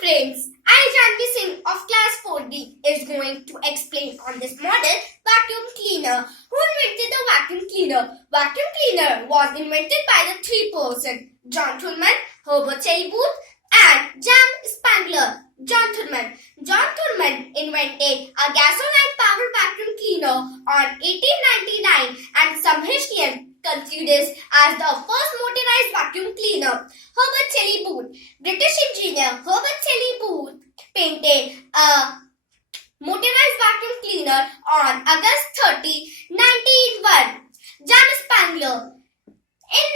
Friends, I, Janhavi Singh of class 4D is going to explain on this model vacuum cleaner. Who invented the vacuum cleaner? Vacuum cleaner was invented by the three persons, John Thurman, Herbert Booth and Jan Spangler. John Thurman invented a gasoline-powered vacuum cleaner on 1899 and some historians consider this as the first motorized vacuum cleaner. Herbert Booth, British engineer Herbert Booth painted a motorized vacuum cleaner on August 30, 1901. Jan Spangler. In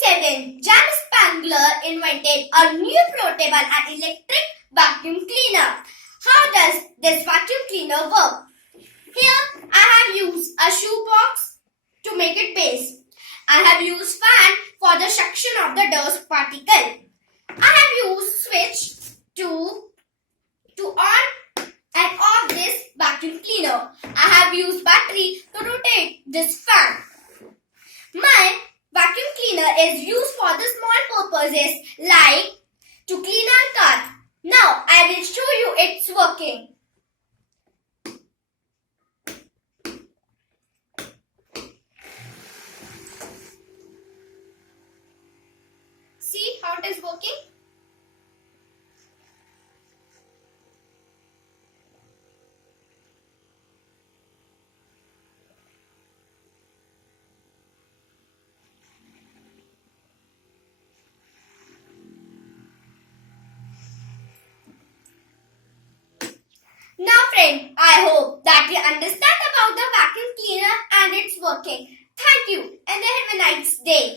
1907, Jan Spangler invented a new portable and electric vacuum cleaner. How does this vacuum cleaner work? Here I have used a shoebox to make it base. I have used fan for the suction of the dust particle. I have used switch to on and off this vacuum cleaner. I have used battery to rotate this fan. My vacuum cleaner is used for the small purposes like to clean our car. Now I will show you its working. See how it is working? Now friend, I hope that you understand about the vacuum cleaner and its working. Thank you and have a nice day.